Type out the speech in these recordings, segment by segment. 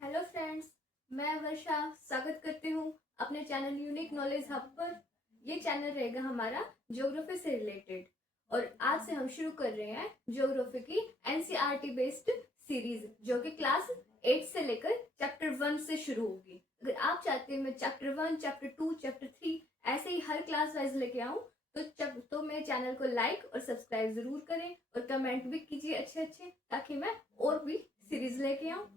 Hello friends, मैं वर्षा स्वागत करती हूँ अपने चैनल यूनिक नॉलेज हब पर। ये चैनल रहेगा हमारा ज्योग्राफी से रिलेटेड और आज से हम शुरू कर रहे हैं ज्योग्राफी की एनसीईआरटी बेस्ड सीरीज जो कि क्लास 8 से लेकर चैप्टर 1 से शुरू होगी। अगर आप चाहते हैं मैं चैप्टर 1, चैप्टर 2, चैप्टर 3 ऐसे ही हर क्लास वाइज लेके आऊँ तो मेरे चैनल को लाइक और सब्सक्राइब जरूर करें और कमेंट भी कीजिए अच्छे अच्छे, ताकि मैं और भी सीरीज लेके आऊँ।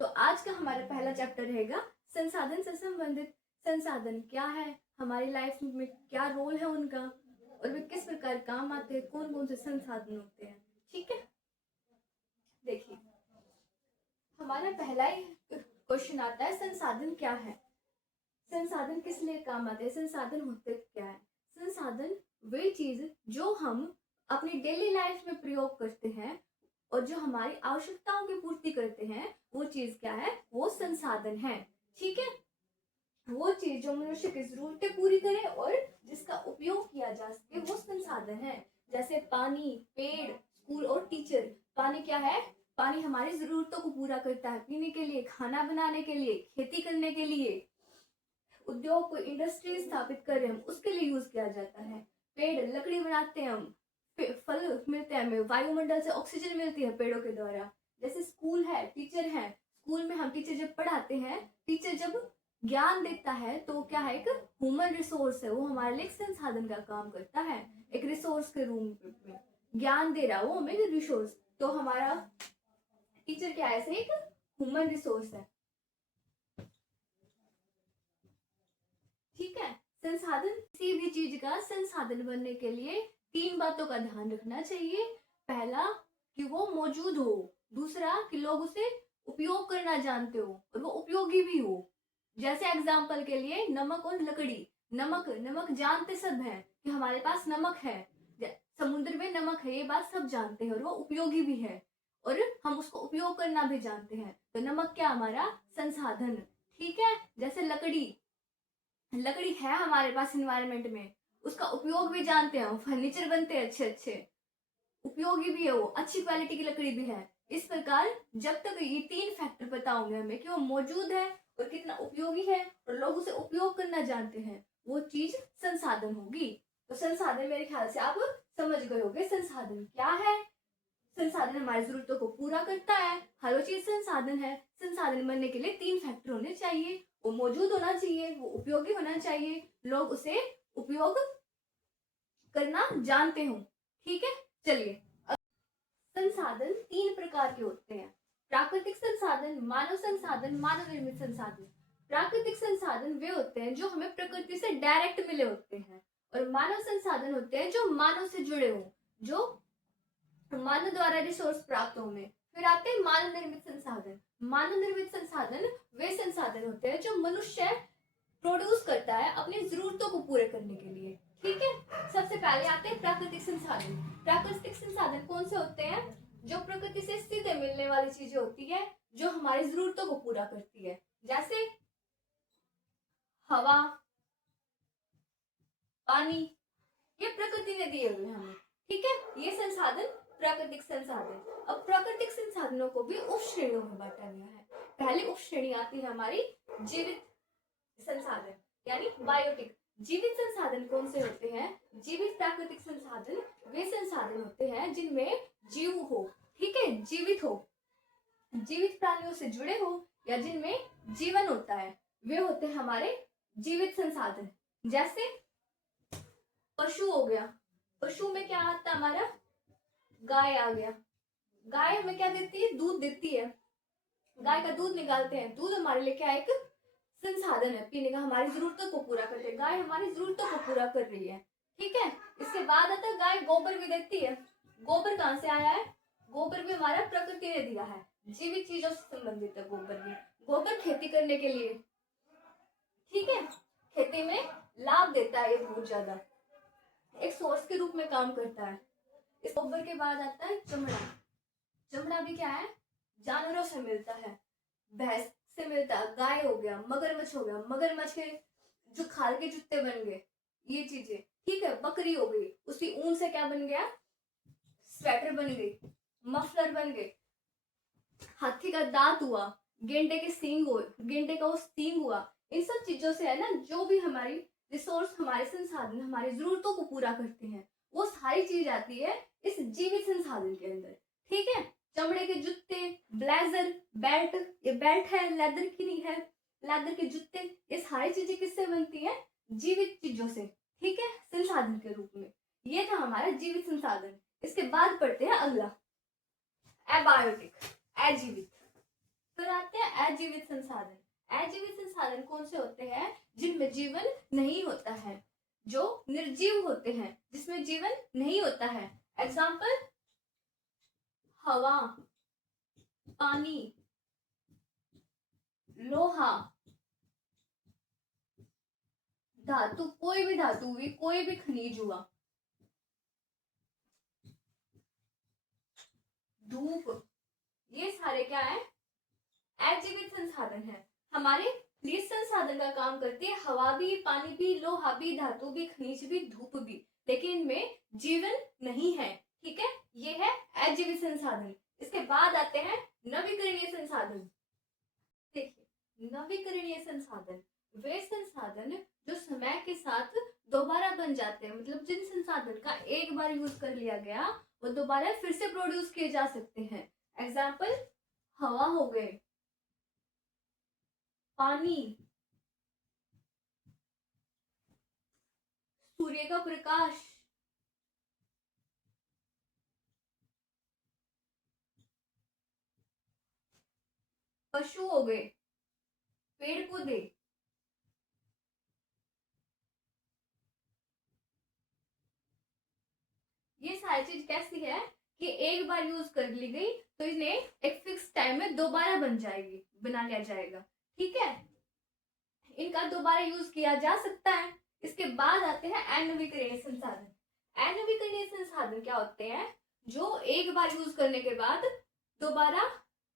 तो आज का हमारा पहला चैप्टर रहेगा संसाधन से संबंधित। संसाधन क्या है, हमारी लाइफ में क्या रोल है उनका और वे किस प्रकार काम आते हैं, कौन कौन से संसाधन होते हैं। ठीक है, देखिए हमारा पहला ही क्वेश्चन आता है, संसाधन क्या है। संसाधन किस लिए काम आते हैं, संसाधन होते क्या है। संसाधन वे चीज जो हम अपनी डेली लाइफ में प्रयोग करते हैं और जो हमारी आवश्यकताओं की पूर्ति करते हैं, वो चीज क्या है, वो संसाधन है। ठीक है, वो चीज जो मनुष्य की जरूरतें पूरी करे और जिसका उपयोग किया जा सके, वो संसाधन है। जैसे पानी, पेड़, स्कूल और टीचर। पानी क्या है, पानी हमारी जरूरतों को पूरा करता है, पीने के लिए, खाना बनाने के लिए, खेती करने के लिए, उद्योग को इंडस्ट्री स्थापित कर रहे हैं हम उसके लिए यूज किया जाता है। पेड़, लकड़ी बनाते हैं हम, फल मिलते हैं हमें, वायुमंडल से ऑक्सीजन मिलती है पेड़ों के द्वारा। जैसे स्कूल है, टीचर है, स्कूल में हम टीचर जब पढ़ाते हैं, टीचर जब ज्ञान देता है तो क्या है, एक ह्यूमन रिसोर्स है, वो हमारे लिए संसाधन का काम करता है। एक रिसोर्स के रूप में ज्ञान दे रहा है वो हमें रिसोर्स, तो हमारा टीचर क्या है, एक ह्यूमन रिसोर्स है। ठीक है, संसाधन, किसी भी चीज का संसाधन बनने के लिए 3 बातों का ध्यान रखना चाहिए। पहला, कि वो मौजूद हो। दूसरा, कि लोग उसे उपयोग करना जानते हो और वो उपयोगी भी हो। जैसे एग्जाम्पल के लिए नमक और लकड़ी। नमक नमक जानते सब हैं कि हमारे पास नमक है, समुद्र में नमक है, ये बात सब जानते हैं और वो उपयोगी भी है और हम उसको उपयोग करना भी जानते हैं। तो नमक क्या, हमारा संसाधन। ठीक है, जैसे लकड़ी, लकड़ी है हमारे पास एनवायरमेंट में, उसका उपयोग भी जानते हैं, फर्नीचर बनते हैं अच्छे अच्छे, उपयोगी भी है, वो अच्छी क्वालिटी की लकड़ी भी है। इस प्रकार जब तक ये 3 फैक्टर पता होंगे हमें कि वो मौजूद है और कितना उपयोगी है और लोग उसे उपयोग करना जानते हैं, वो चीज संसाधन होगी। तो संसाधन मेरे ख्याल से आप समझ गए होंगे संसाधन क्या है। संसाधन हमारी जरूरतों को पूरा करता है, हर चीज संसाधन है। संसाधन बनने के लिए 3 फैक्टर होने चाहिए, वो मौजूद होना चाहिए, वो उपयोगी होना चाहिए, लोग उसे उपयोग करना जानते हो। ठीक है, चलिए, संसाधन 3 प्रकार के होते हैं। प्राकृतिक संसाधन, मानव संसाधन, मानव निर्मित संसाधन। प्राकृतिक संसाधन वे होते हैं जो हमें प्रकृति से डायरेक्ट मिले होते हैं और मानव संसाधन होते हैं जो मानव से जुड़े हो, जो मानव द्वारा रिसोर्स प्राप्त होंगे। फिर आते हैं मानव निर्मित संसाधन। मानव निर्मित संसाधन वे संसाधन होते हैं जो मनुष्य प्रोड्यूस करता है अपनी जरूरतों को पूरे करने के लिए। ठीक है, सबसे पहले आते हैं प्राकृतिक संसाधन। प्राकृतिक संसाधन कौन से होते हैं, जो प्रकृति से सीधे मिलने वाली चीजें होती है, जो हमारी जरूरतों को पूरा करती है। जैसे हवा, पानी, ये प्रकृति ने दिए हुए हमें। ठीक है, ये संसाधन प्राकृतिक संसाधन। अब प्राकृतिक संसाधनों को भी उप श्रेणियों में बांटा गया है। पहली उप श्रेणी आती है हमारी जीवित संसाधन, यानी बायोटिक। जीवित संसाधन कौन से होते हैं, जीवित प्राकृतिक संसाधन वे संसाधन होते हैं जिनमें जीव हो। ठीक है, जीवित हो, जीवित प्राणियों से जुड़े हो या जिनमें जीवन होता है, वे होते हैं हमारे जीवित संसाधन। जैसे पशु हो गया, पशु में क्या आता है हमारा, गाय आ गया। गाय हमें क्या देती है, दूध देती है, गाय का दूध निकालते हैं, दूध हमारे लिए क्या है, एक संसाधन है पीने का, हमारी जरूरतों को पूरा करते हैं, गाय हमारी जरूरतों को पूरा कर रही है। ठीक है, इसके बाद आता है गाय गोबर भी देती है। गोबर कहाँ से आया है, गोबर भी हमारा प्रकृति ने दिया है, जीवित चीजों से संबंधित है गोबर भी। गोबर खेती करने के लिए, ठीक है, खेती में लाभ देता है, ये बहुत ज्यादा एक सोर्स के रूप में काम करता है। इस गोबर के बाद आता है चमड़ा। चमड़ा भी क्या है, जानवरों से मिलता है, भैंस से मिलता है, गाय हो गया, मगरमच्छ हो गया, मगरमच्छ के जो खाल के जूते बन गए, ये चीजें। ठीक है, बकरी हो गई, उसकी ऊन से क्या बन गया, स्वेटर बन गई, मफलर बन गए। हाथी का दांत हुआ, गेंडे के सींग हो, गेंडे का वो सींग हुआ, इन सब चीजों से है ना जो भी हमारी रिसोर्स, हमारे संसाधन हमारी जरूरतों को पूरा करते हैं, वो सारी चीज आती है इस जीवित संसाधन के अंदर। ठीक है, चमड़े के जूते, ब्लेजर, बेल्ट, ये बेल्ट है लेदर की नहीं है, लेदर के जूते, ये सारी चीजें किससे बनती है? जीवित चीजों से। ठीक है, संसाधन के रूप में। ये था हमारा जीवित संसाधन। इसके बाद पढ़ते हैं अगला, एबायोटिक, अजीवित। फिर आते हैं अजीवित संसाधन। अजीवित संसाधन कौन से होते हैं? जिनमें जीवन नहीं होता है, जो निर्जीव होते हैं, जिसमें जीवन नहीं होता है। एग्जाम्पल, हवा, पानी, लोहा, धातु, कोई भी धातु हुई, कोई भी खनिज हुआ, धूप, ये सारे क्या है? अजीवित संसाधन है। हमारे लिए संसाधन का काम करती है हवा भी, पानी भी, लोहा भी, धातु भी, खनिज भी, धूप भी, लेकिन इनमें जीवन नहीं है। ठीक है, ये है अजीवित संसाधन। इसके बाद आते हैं नवीकरणीय संसाधन। देखिए, नवीकरणीय संसाधन वे संसाधन जो समय के साथ दोबारा बन जाते हैं, मतलब जिन संसाधन का एक बार यूज कर लिया गया वो दोबारा फिर से प्रोड्यूस किए जा सकते हैं। एग्जाम्पल, हवा हो गए, पानी, सूर्य का प्रकाश, पशु हो गए, पेड़ पौधे, ये सारी चीज कैसी है कि एक बार यूज कर ली गई तो इन्हें एक फिक्स टाइम में दोबारा बन जाएगी, बना लिया जाएगा। ठीक है, इनका दोबारा यूज किया जा सकता है। इसके बाद आते हैं अनवीकरणीय संसाधन। अनवीकरणीय संसाधन क्या होते हैं? जो एक बार यूज करने के बाद दोबारा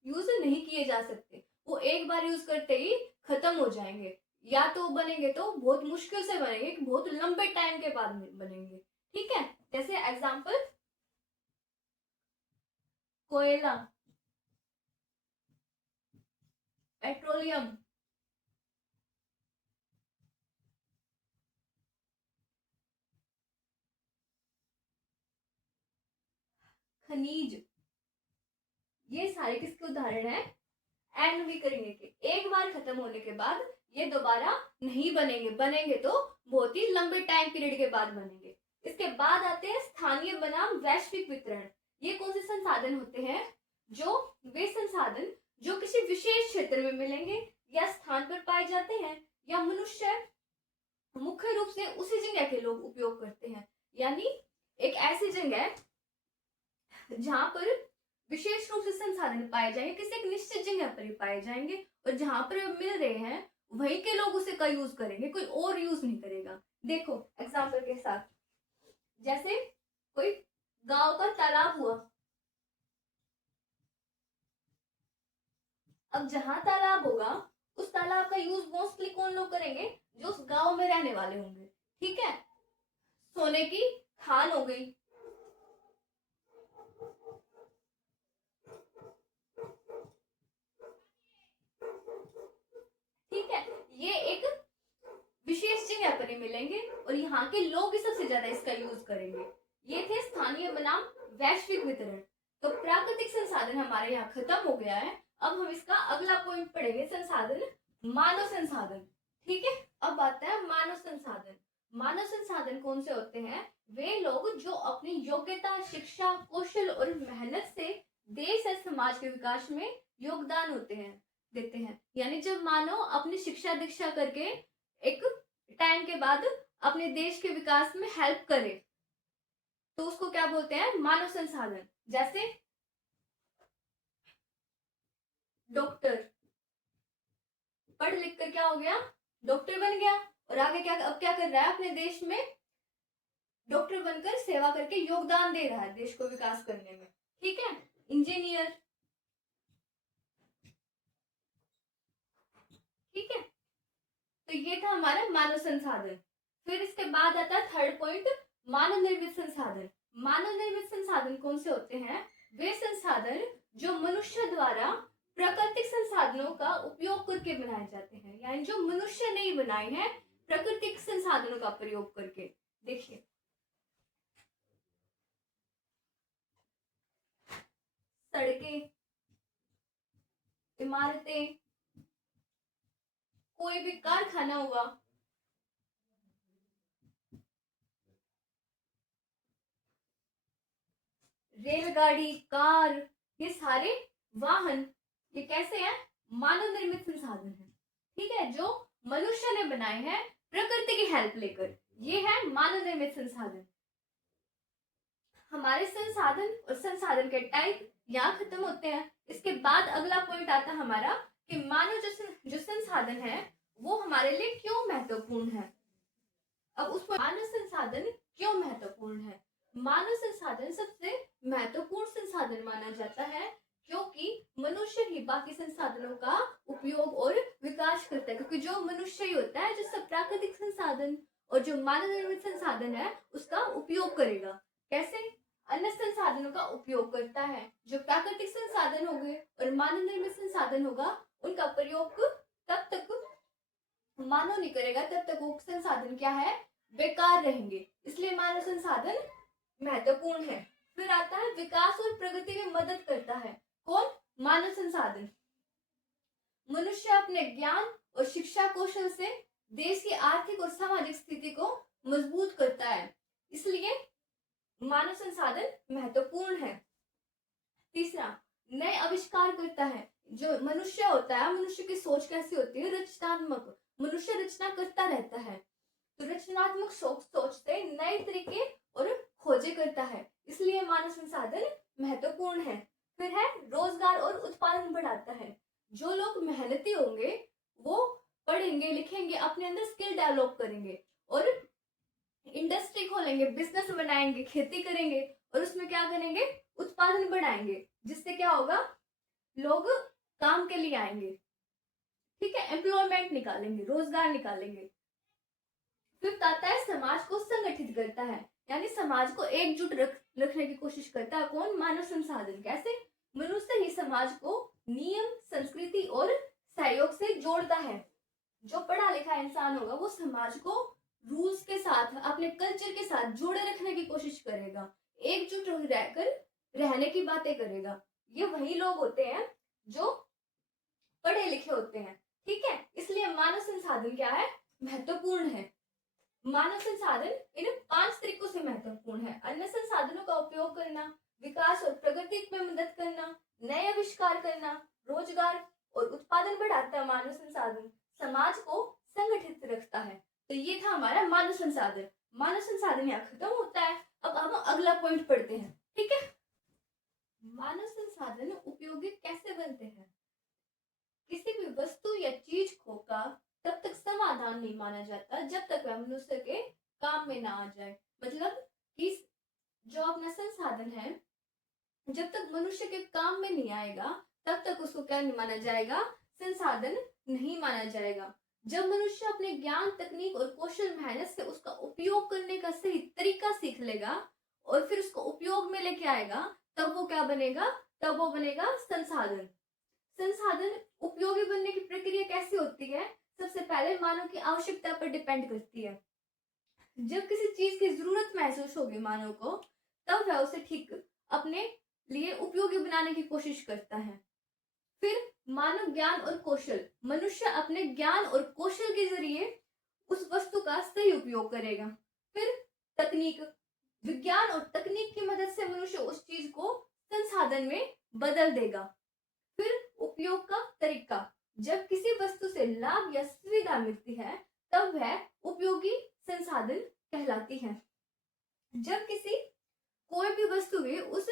यूज नहीं किए जा सकते, वो एक बार यूज करते ही खत्म हो जाएंगे, या तो बनेंगे तो बहुत मुश्किल से बनेंगे, बहुत लंबे टाइम के बाद बनेंगे। ठीक है, जैसे एग्जाम्पल, कोयला, पेट्रोलियम, खनिज, ये सारे किसके उदाहरण हैं? अनवीकरणीय के। एक बार खत्म होने के बाद ये दोबारा नहीं बनेंगे, बनेंगे तो बहुत ही लंबे टाइम पीरियड के बाद बनेंगे। इसके बाद आते हैं स्थानीय बनाम वैश्विक वितरण। ये कौन से संसाधन होते हैं? जो वे संसाधन जो किसी विशेष क्षेत्र में मिलेंगे या स्थान पर पाए जाते हैं, या मनुष्य मुख्य रूप से उसी जगह के लोग उपयोग करते हैं। यानी एक ऐसी जगह जहां पर विशेष रूप से संसाधन पाए जाएंगे, किसी एक निश्चित जगह पर ही पाए जाएंगे, और जहां पर मिल रहे हैं वहीं के लोग उसे का यूज करेंगे, कोई और यूज नहीं करेगा। देखो एग्जाम्पल के साथ, जैसे कोई गांव का तालाब हुआ, अब जहां तालाब होगा उस तालाब का यूज मोस्टली कौन लोग करेंगे? जो उस गांव में रहने वाले होंगे। ठीक है, सोने की खान हो गई, ठीक है, ये एक विशेष जगह पर ही मिलेंगे और यहाँ के लोग ही सबसे ज्यादा इसका यूज करेंगे। ये थे स्थानीय बनाम वैश्विक वितरण। तो प्राकृतिक संसाधन हमारे यहाँ खत्म हो गया है। अब हम इसका अगला पॉइंट पढ़ेंगे, संसाधन, मानव संसाधन। ठीक है, अब आता है मानव संसाधन। मानव संसाधन कौन से होते हैं? वे लोग जो अपनी योग्यता, शिक्षा, कौशल और मेहनत से देश या समाज के विकास में योगदान होते हैं, देते हैं। यानी जब मानव अपनी शिक्षा दीक्षा करके एक टाइम के बाद अपने देश के विकास में हेल्प करे तो उसको क्या बोलते हैं? मानव संसाधन। जैसे डॉक्टर पढ़ लिख कर क्या हो गया? डॉक्टर बन गया, और आगे क्या, अब क्या कर रहा है? अपने देश में डॉक्टर बनकर सेवा करके योगदान दे रहा है देश को विकास करने में। ठीक है, इंजीनियर, ठीक है, तो ये था हमारा मानव संसाधन। फिर इसके बाद आता है थर्ड पॉइंट, मानव निर्मित संसाधन। मानव निर्मित संसाधन कौन से होते हैं? वे संसाधन जो मनुष्य द्वारा प्राकृतिक संसाधनों का उपयोग करके बनाए जाते हैं, यानी जो मनुष्य ने ही बनाए हैं प्राकृतिक संसाधनों का प्रयोग करके। देखिए सड़कें, इमारतें, कोई भी कारखाना हुआ, रेलगाड़ी, कार, ये सारे वाहन, ये कैसे हैं? मानव निर्मित संसाधन है। ठीक है, जो मनुष्य ने बनाए हैं प्रकृति की हेल्प लेकर, ये है मानव निर्मित संसाधन। हमारे संसाधन और संसाधन के टाइप यहाँ खत्म होते हैं। इसके बाद अगला पॉइंट आता है हमारा कि मानव जो संसाधन है वो हमारे लिए क्यों महत्वपूर्ण है। अब उस मानव संसाधन क्यों महत्वपूर्ण है? मानव संसाधन सबसे महत्वपूर्ण संसाधन माना जाता है क्योंकि मनुष्य ही बाकी संसाधनों का उपयोग और विकास करता है, क्योंकि जो मनुष्य ही होता है जो सब प्राकृतिक संसाधन और जो मानव निर्मित संसाधन है उसका उपयोग करेगा। कैसे? अन्य संसाधनों का उपयोग करता है। जो प्राकृतिक संसाधन हो गए और मानव निर्मित संसाधन होगा उनका प्रयोग तब तक मानव नहीं करेगा तब तक वो संसाधन क्या है? बेकार रहेंगे। इसलिए मानव संसाधन महत्वपूर्ण है। फिर आता है विकास और प्रगति में मदद करता है। कौन? मानव संसाधन। मनुष्य अपने ज्ञान और शिक्षा कौशल से देश की आर्थिक और सामाजिक स्थिति को मजबूत करता है, इसलिए मानव संसाधन महत्वपूर्ण है। तीसरा, नए आविष्कार करता है। जो मनुष्य होता है, मनुष्य की सोच कैसी होती है? रचनात्मक। मनुष्य रचना करता रहता है, तो रचनात्मक सोच से नए तरीके और खोजे करता है, इसलिए मानव संसाधन महत्वपूर्ण है। फिर है रोजगार और उत्पादन बढ़ाता है। जो लोग मेहनती होंगे वो पढ़ेंगे लिखेंगे, अपने अंदर स्किल डेवलप करेंगे और इंडस्ट्री खोलेंगे, बिजनेस बनाएंगे, खेती करेंगे और उसमें क्या करेंगे? उत्पादन बढ़ाएंगे, जिससे क्या होगा? लोग काम के लिए आएंगे। ठीक है, एम्प्लॉयमेंट निकालेंगे, रोजगार निकालेंगे। फिफ्थ आता है समाज को संगठित करता है, यानी समाज को एकजुट रखने की कोशिश करता है। कौन? मानव संसाधन। कैसे? मनुष्य ही समाज को नियम, संस्कृति और सहयोग से जोड़ता है। जो पढ़ा लिखा इंसान होगा वो समाज को रूल्स के साथ, अपने कल्चर के साथ जोड़े रखने की कोशिश करेगा, एकजुट रहकर रहने की बातें करेगा। ये वही लोग होते हैं जो पढ़े लिखे होते हैं। ठीक है, इसलिए मानव संसाधन क्या है? महत्वपूर्ण है। मानव संसाधन इन 5 तरीकों से महत्वपूर्ण है। अन्य संसाधनों का उपयोग करना, विकास और प्रगति में मदद करना, नए आविष्कार करना, रोजगार और उत्पादन बढ़ाता है मानव संसाधन, समाज को संगठित रखता है। तो ये था हमारा मानव संसाधन। मानव संसाधन यहाँ खत्म होता है। अब हम अगला पॉइंट पढ़ते हैं। ठीक है, मानव संसाधन उपयोगी कैसे बनते हैं? किसी भी वस्तु या चीज का तब तक समाधान नहीं माना जाता जब तक वह मनुष्य के काम में ना आ जाए। मतलब कि जो अपना संसाधन है जब तक मनुष्य के काम में नहीं आएगा तब तक उसको क्या नहीं माना जाएगा? संसाधन नहीं माना जाएगा। जब मनुष्य अपने ज्ञान, तकनीक और कौशल मेहनत से उसका उपयोग करने का सही तरीका सीख लेगा और फिर उसको उपयोग में लेके आएगा, तब वो क्या बनेगा? तब वो बनेगा संसाधन। संसाधन उपयोगी बनने की प्रक्रिया कैसी होती है? सबसे पहले मानव की आवश्यकता पर डिपेंड करती है। जब किसी चीज की जरूरत महसूस होगी मानव को, तब वह उसे ठीक अपने लिए उपयोगी बनाने की कोशिश करता है। फिर मानव ज्ञान और कौशल, मनुष्य अपने ज्ञान और कौशल के जरिए उस वस्तु का सही उपयोग करेगा। फिर तकनीक, विज्ञान और तकनीक की मदद से मनुष्य उस चीज को संसाधन में बदल देगा। फिर उपयोग का तरीका, जब किसी वस्तु से लाभ या सुविधा मिलती है तब वह उपयोगी संसाधन कहलाती है। जब किसी कोई भी वस्तु है उस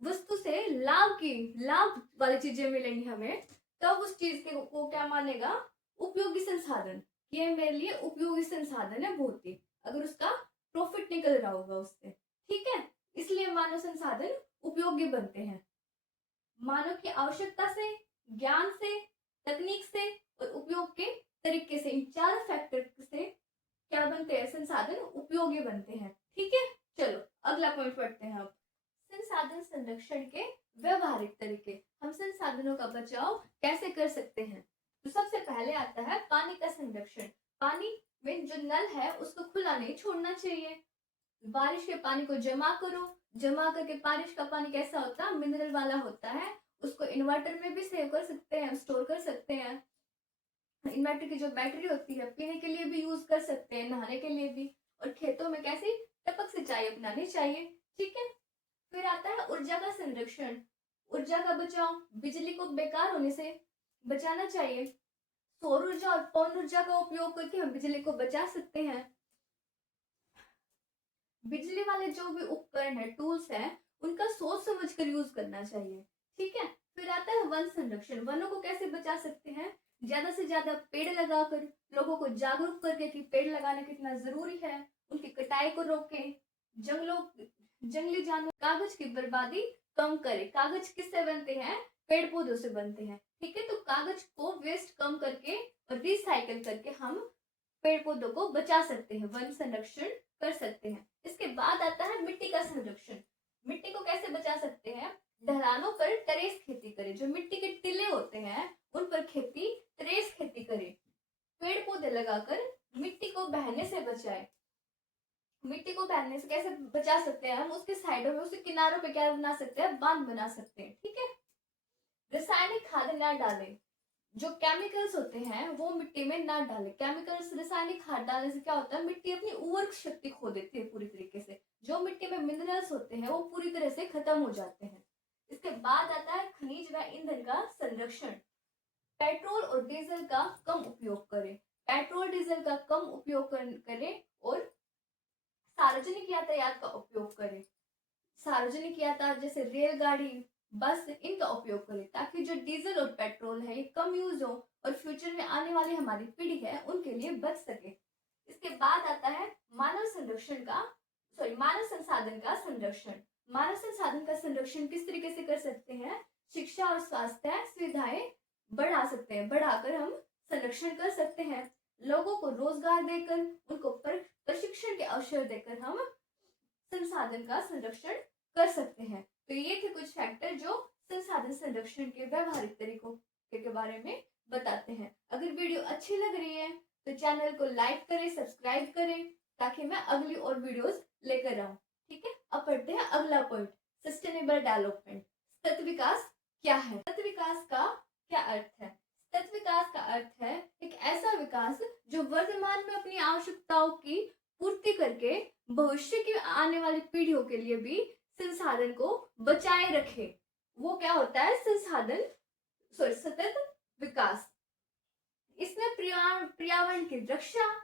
वस्तु से लाभ वाली चीजें मिलेंगी हमें, तब उस चीज के को क्या मानेगा? उपयोगी संसाधन। ये मेरे लिए उपयोगी संसाधन है बहुत ही, अगर उसका प्रॉफिट निकल रहा होगा उससे। ठीक है, इसलिए मानव संसाधन उपयोगी बनते हैं। मानव की आवश्यकता से, ज्ञान से, तकनीक से और उपयोग के तरीके से, इन 4 फैक्टर से क्या बनते हैं? संसाधन उपयोगी बनते हैं। ठीक है, चलो अगला पॉइंट पढ़ते हैं अब। संसाधन संरक्षण के व्यवहारिक तरीके, हम संसाधनों का बचाव कैसे कर सकते हैं। तो सबसे पहले आता है पानी का संरक्षण। पानी में जो नल है उसको खुला नहीं छोड़ना चाहिए। बारिश के पानी को जमा करो। जमा करके बारिश का पानी कैसा होता है, मिनरल वाला होता है। उसको इन्वर्टर में भी सेव कर सकते हैं, स्टोर कर सकते हैं। इन्वर्टर की जो बैटरी होती है पीने के लिए भी यूज कर सकते हैं, नहाने के लिए भी। और खेतों में कैसी टपक सिंचाई अपनानी चाहिए। ठीक है। फिर आता है ऊर्जा का संरक्षण, ऊर्जा का बचाव। बिजली को बेकार होने से बचाना चाहिए। सौर ऊर्जा और पवन ऊर्जा का उपयोग करके हम बिजली को बचा सकते हैं। बिजली वाले जो भी उपकरण है, टूल्स हैं, उनका सोच समझ कर यूज करना चाहिए। ठीक है। फिर आता है वन संरक्षण। वनों को कैसे बचा सकते हैं, ज्यादा से ज्यादा पेड़ लगाकर, लोगों को जागरूक करके कि पेड़ लगाना कितना जरूरी है, उनकी कटाई को रोकें। जंगलों जंगली जानवर, कागज की बर्बादी कम करें। कागज किससे बनते हैं, पेड़ पौधों से बनते हैं। ठीक है। तो कागज को वेस्ट कम करके और रिसाइकल करके हम पेड़ पौधों को बचा सकते हैं, वन संरक्षण कर सकते हैं। इसके बाद आता है मिट्टी का संरक्षण। मिट्टी को कैसे बचा सकते हैं, ढलानों पर टेरेस खेती करें। जो मिट्टी के टीले होते हैं उन पर टेरेस खेती करें। पेड़ पौधे लगाकर मिट्टी को बहने से बचाए। मिट्टी को बहने से कैसे बचा सकते हैं हम, उसके साइडों में, उसके किनारों पे क्या बना सकते हैं, बांध बना सकते हैं। ठीक है। रासायनिक खाद ना डालें। जो केमिकल्स होते हैं वो मिट्टी में ना डालें। केमिकल्स, रासायनिक खाद डालने से क्या होता है, मिट्टी अपनी उर्वरक शक्ति खो देती है पूरी तरीके से। जो मिट्टी में मिनरल्स होते हैं वो पूरी तरह से खत्म हो जाते हैं। इसके बाद आता है खनिज व ईंधन का संरक्षण। पेट्रोल और डीजल का कम उपयोग करें। पेट्रोल डीजल का कम उपयोग करें और सार्वजनिक यातायात का उपयोग करें। सार्वजनिक यातायात जैसे रेलगाड़ी, बस, इनका उपयोग करें ताकि जो डीजल और पेट्रोल है ये कम यूज हो और फ्यूचर में आने वाली हमारी पीढ़ी है उनके लिए बच सके। इसके बाद आता है मानव संसाधन का संरक्षण। मानव संसाधन का संरक्षण किस तरीके से कर सकते हैं, शिक्षा और स्वास्थ्य सुविधाएं बढ़ा सकते हैं। बढ़ाकर हम संरक्षण कर सकते हैं। लोगों को रोजगार देकर, उनको प्रशिक्षण के अवसर देकर हम संसाधन का संरक्षण कर सकते हैं। तो ये थे कुछ फैक्टर जो संसाधन संरक्षण के व्यवहारिक तरीकों के बारे में बताते हैं। अगर वीडियो अच्छी लग रही है तो चैनल को लाइक करें, सब्सक्राइब करें ताकि मैं अगली और वीडियोस लेकर आऊं। ठीक है। अब पढ़ते हैं अगला पॉइंट, सस्टेनेबल डेवलपमेंट। सतत विकास क्या है, सतत विकास का क्या अर्थ है। सतत विकास का अर्थ है एक ऐसा विकास जो वर्तमान में अपनी आवश्यकताओं की पूर्ति करके भविष्य की आने वाली पीढ़ियों के लिए भी संसाधन को बचाए रखे। वो क्या होता है, सतत विकास। इसमें पर्यावरण की रक्षा,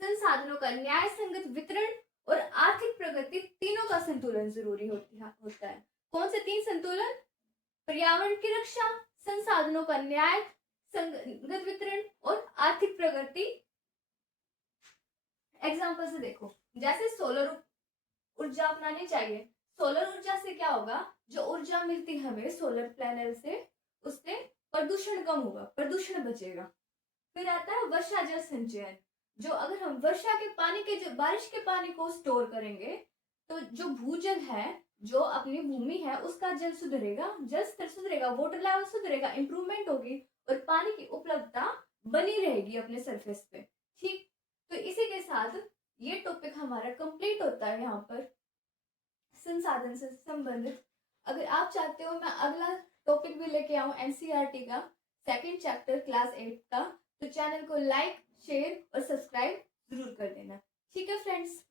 संसाधनों का न्याय संगत वितरण और आर्थिक प्रगति, तीनों का संतुलन जरूरी होता है। कौन से तीन संतुलन, पर्यावरण की रक्षा, संसाधनों का न्याय संगत वितरण और आर्थिक प्रगति। एग्जाम्पल से देखो, जैसे सोलर ऊर्जा अपनानी चाहिए। सोलर ऊर्जा से क्या होगा, जो ऊर्जा मिलती है हमें सोलर पैनल से, उससे प्रदूषण कम होगा, प्रदूषण बचेगा। फिर आता है वर्षा जल संचयन। जो अगर हम बारिश के पानी को स्टोर करेंगे तो जो भूजल है, जो अपनी भूमि है, उसका जल सुधरेगा, जल स्तर सुधरेगा, वाटर लेवल सुधरेगा, इंप्रूवमेंट होगी और पानी की उपलब्धता बनी रहेगी अपने सरफेस पे। ठीक। तो इसी के साथ ये टॉपिक हमारा कंप्लीट होता है यहाँ पर संसाधन से संबंधित। अगर आप चाहते हो मैं अगला टॉपिक भी लेके आऊं एनसीईआरटी का सेकंड चैप्टर क्लास 8 का, तो चैनल को लाइक, शेयर और सब्सक्राइब जरूर कर देना। ठीक है फ्रेंड्स।